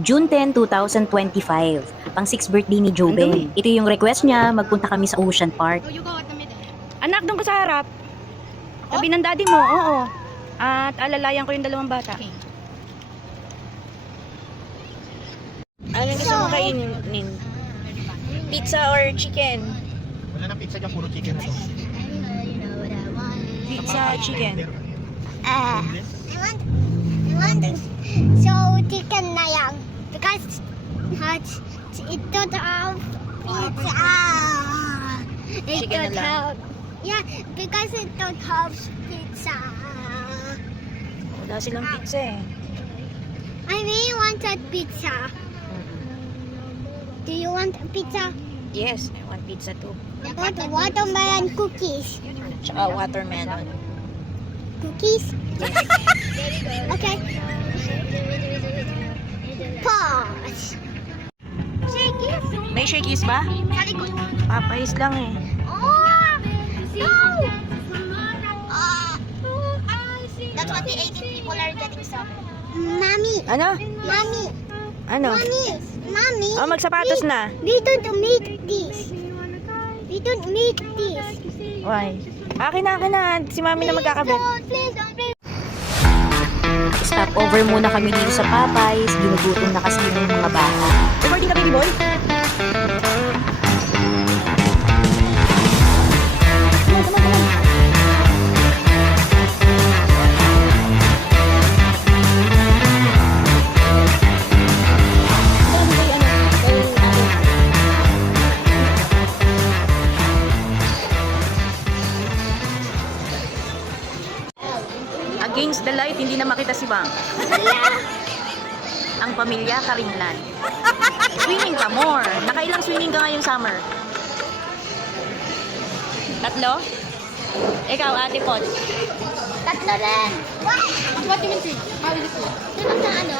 June 10, 2025, pang 6th birthday ni Joben. Ito yung request niya, magpunta kami sa Ocean Park. Anak, doon ka sa harap. Tabi ng daddy mo, oo. At alalayan ko yung dalawang bata. Ano gusto mo kainin? Pizza or chicken? Wala na pizza dyan, puro chicken na to. Pizza, chicken. I want so chicken na lang because it don't have pizza. It Chicken don't na lang. have, yeah, because it don't have pizza. Wala silang pizza eh. I really wanted pizza. Do you want pizza? Yes, I want pizza too. I want watermelon cookies. Tsaka watermelon. Cookies? Okay. Pause. Shakies? May shakies ba? Sa likod. Papayis lang eh. Oh! No! That's what the Asian people are getting some. Mommy! Ano? Mommy! Ano? Mommy! Mommy! Oh, magsapatos na. We don't make this. We don't make this. Why? Akin na. Si mami na magkakabit. Please don't. Stop over muna kami dito sa Popeyes, ginugutom na kasi yung mga bata. Birthday ka, baby boy? Against the light, hindi na makita si Bang. Ang pamilya Karimlan. Swimming ka more. Nakailang swimming ka ngayong summer? 3? Ikaw, Ate Pot. 3 rin. What do you mean? How is it? Diba sa ano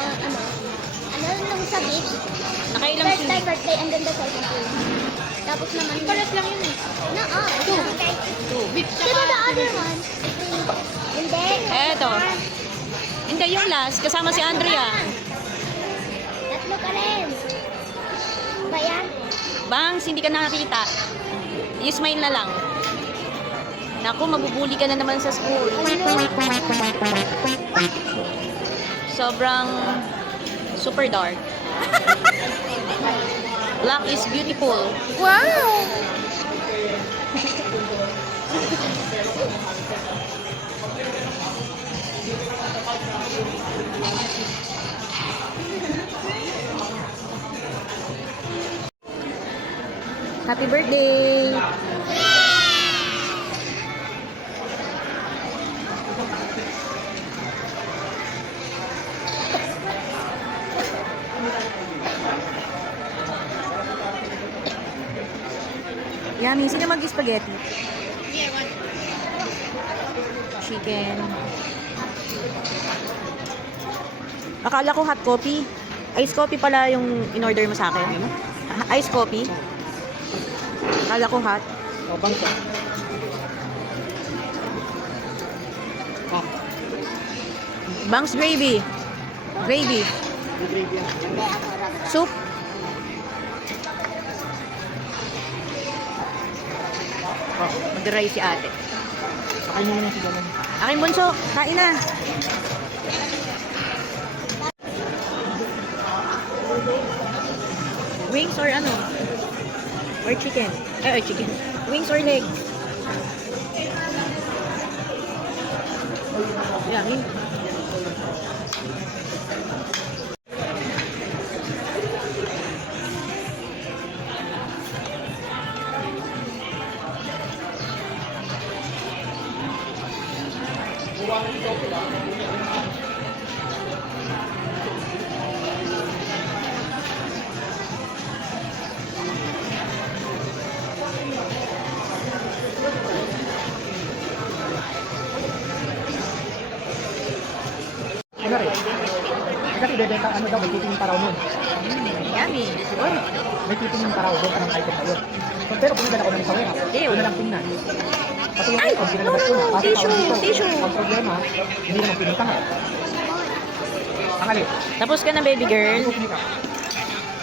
nung sa beach? Nakailang First swimming? birthday and then the second day. Tapos naman. Pares lang yun eh. No, okay. 2. Diba the other one? Hindi. Eto. Hindi, yung last. Kasama si Andrea. 3 ka rin. Ba yan? Bangs, hindi ka nakakita. You smile na lang. Naku, mabubuli ka na naman sa school. Sobrang super dark. Black is beautiful. Wow! Happy birthday! Yummy. Sino mag-spaghetti? Chicken. Akala ko hot coffee. Ice coffee pala yung in-order mo sa akin. Ice coffee. Akala ko hot. O, bangsa. Bangs gravy. Gravy. Soup. Mag-dry si ate. Sakain mo na si Galan. Aking bunso, kain na. Wings or ano? Or chicken? Or chicken. Wings or leg? Yummy. Ano rin? Kasi bebenta, ano daw, may titingin pa raw nun. Yummy. Uy, may titingin pa raw doon, anong item na yun. So, pero pumunta na ako ng sawera. Ew, na lang tingnan. Pati yung item, pinalabas ko na. Kasi tao dito, tissue. ang problema, hindi naman pinuntahan. Ang Alin? Tapos ka na, baby girl. Ano ka?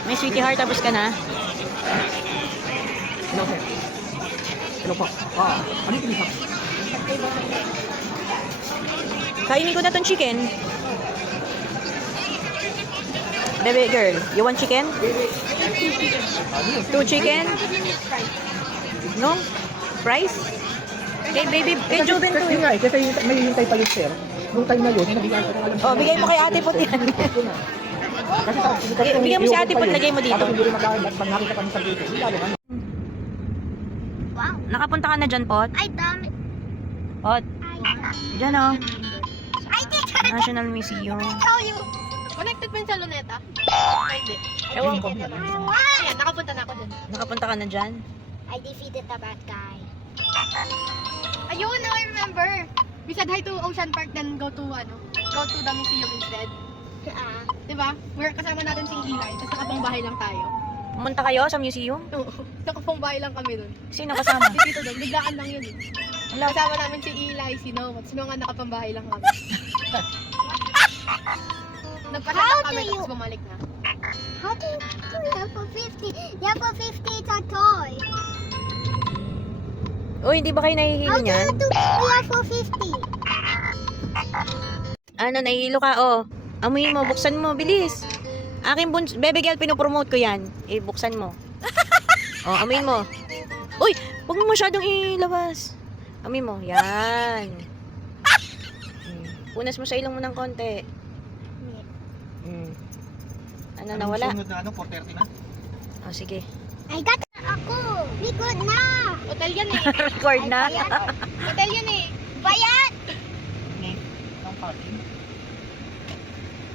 May sweetie heart, tapos ka na. Hello, sir. Hello po. Ano yung tinika? Kainin ko na tong chicken. Baby girl, you want chicken? 2 chicken? No? Fries? Kay baby, kay Juben to. Kasi nga eh, kasi may hintay pa yun, sir. Nung time na yun, nabigyan ko ng alam. Oh, bigay mo kay ate po yan. Kasi sa Bigyan mo si ate Pot, lagay mo dito. Tapos hindi rin magkakaroon, pag nakita kami sa dito, hindi lalo ano. Wow. Nakapunta ka na dyan, Pot? Ay, dami. Pot, Ay, dyan oh. I did National Museum. tell you. Connected pa yun sa Luneta? Ay, hindi. Ewan ko. Ayan, nakapunta na ako dun. Nakapunta ka na dyan? I defeated the bad guy. Ayun, now I remember. We said hi to Ocean Park, then go to the museum instead. Diba? We're kasama natin si Eli, tapos nakapang bahay lang tayo. Pumunta kayo sa museum? Oo, nakapang bahay lang kami dun. Sino kasama? Si Tito doon, biglaan lang yun eh. Wala. Kasama namin si Eli, si Noah, sino nga nakapang bahay lang kami. Nagpasatak kami, do you- tapos bumalik na. How do you do that for 50? Yeah, for 50 it's a toy. Uy, hindi ba kayo nahihilo How do niyan? you do yeah, for 50? Ano, nahihilo ka, oh. Amuyin mo, buksan mo, bilis. Aking baby girl, pinopromote ko yan. Buksan mo. Oh, amuyin mo. Uy, huwag mo masyadong ilabas. Amuyin mo, yan. Punas mo sa ilong mo ng konti. Ano, nawala? Sunod na ano, 4:30 na? Oh, sige. I got ako. We good na. Hotel yan eh. Record na. Hotel yan eh. Bayad. Ang parking.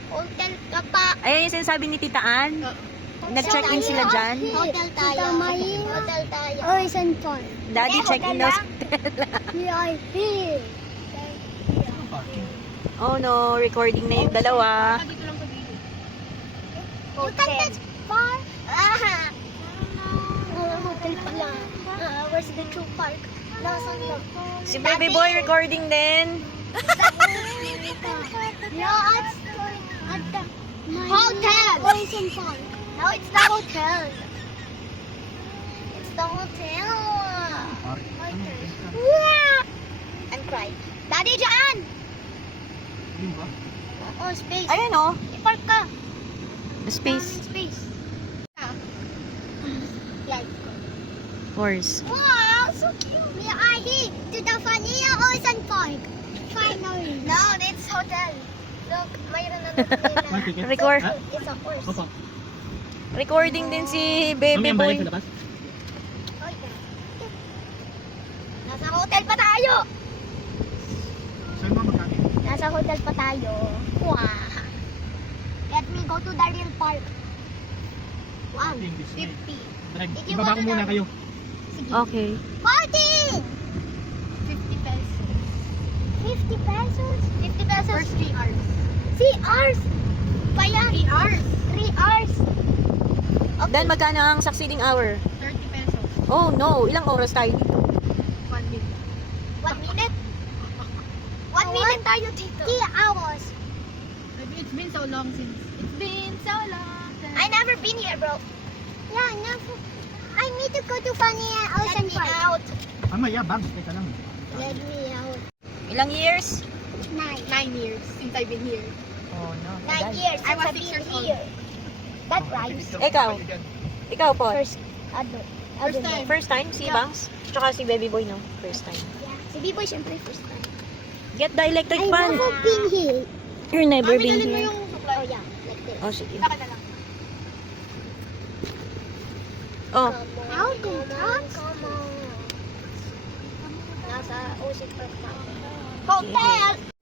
Hotel ka pa. Ayan yung sinasabi ni Tita Ann. Nag-check-in sila dyan. Hotel tayo. Hotel tayo. Oh, isn't fun. Daddy, check-in daw. We are here. Ang parking. Oh no, recording na yung dalawa. Dito lang sa video. Hotel. You can far. Hotel pala. Where's the true park? Nasaan lang? Si baby boy recording din. No, at the hotel. Ocean Park. No, it's the hotel. It's the hotel. And cry. Daddy, dyan! Yun ba? Oh, space. Ayan oh, I-park ka. the space. Space. Yeah, it's good. Horse. Wow, so cute. We are here to the Vanilla Ocean Park. Finally. No, it's hotel. Look, mayroon na doon. One ticket? Record. Ha? It's a horse. Opo. Recording din si baby Mamaya boy. balik sa labas? Oh, yeah. Nasa hotel pa tayo. Saan mo magkakit? Nasa hotel pa tayo. Wow. Let me go to the real park. Wow. 50. If you Ibaba ko want to muna know- kayo. Sige. Okay. 40! 50 pesos. 50 pesos? 50 pesos? First 3 hours. 3 hours? Bayan? 3 hours. 3 hours? Then magkano ang succeeding hour? 30 pesos. Oh no, ilang oras tayo dito? 1 minute. 1 minute? 1 minute tayo dito. 3 hours. It's been so long since. It's been so long. I never been here, bro. Yeah, never. I need to go to Vanilla Ocean Park. Let me out. Mamaya, bags. Teka lang. Let me out. Ilang years? 9. 9 years since I've been here. Oh no. 9 years I since was I've 6 been years old. here. That rhymes. Ikaw? Ikaw po? First, ano? First time. First time, si Yeah. Bangs? Tsaka si baby boy, no? First time. Yeah. Si B-Boy, syempre, first time. Get the electric I've fan. never been here. You've never been Bilhin mo here. yung supply. Oh, yeah. Like this. Oh, sige. Saka na lang. Oh, How do trucks? Come on. Nasa Ocean Park na. Hotel!